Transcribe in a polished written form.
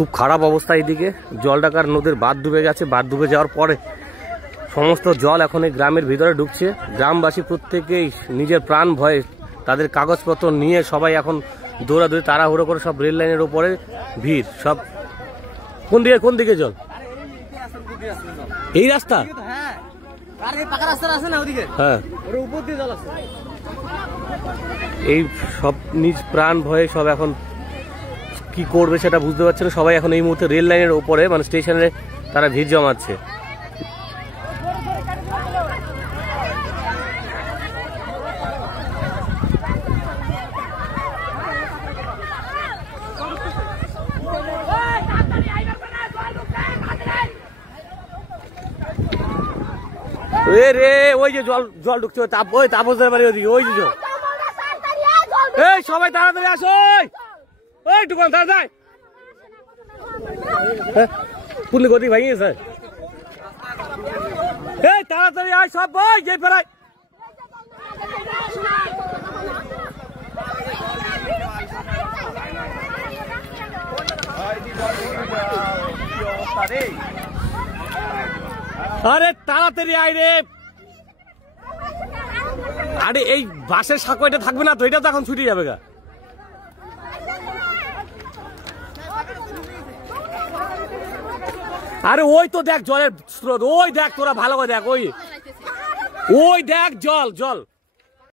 খুব খারাপ অবস্থা। এইদিকে জলঢাকার নদীর বাঁধ ডুবে গেছে। বাঁধ ডুবে যাওয়ার পরে সমস্ত জল এখন এই গ্রামের ভিতরে ঢুকছে। গ্রামবাসী প্রত্যেকেই নিজের প্রাণ ভয়ে তাদের কাগজপত্র নিয়ে সবাই এখন দৌড়াদৌড়ি তাড়াহুড়ো করে সব রেল লাইনের ওপরে ভিড়। সব কোন দিকে জল? এই রাস্তা? হ্যাঁ, এই সব নিজ প্রাণ ভয়ে সব এখন কি করবে সেটা বুঝতে পারছে না। সবাই এখন এই মুহূর্তে রেল লাইনের ওপরে মানে স্টেশনে তারা ভিড় জমাচ্ছে। রে ওই যে জল ঢুকছে, ওই তাপসের বাড়ি ওদিকে, ওই যে এই সবাই তাড়াতাড়ি আসো, ওই দোকান তাড়াতাড়ি কোন গতি ভাই স্যার, এই তাড়াতাড়ি আয় সব, ওই যে ফেরাই আরে তাড়াতাড়ি আয় রে। আরে এই বাসের সাঁকো এটা থাকবে না তো, এটা তো এখন ছুটে যাবে গা। আরে ওই তো দেখ জলের স্রোত, ওই দেখ তোরা ভালো করে দেখ, ওই দেখ জল জল।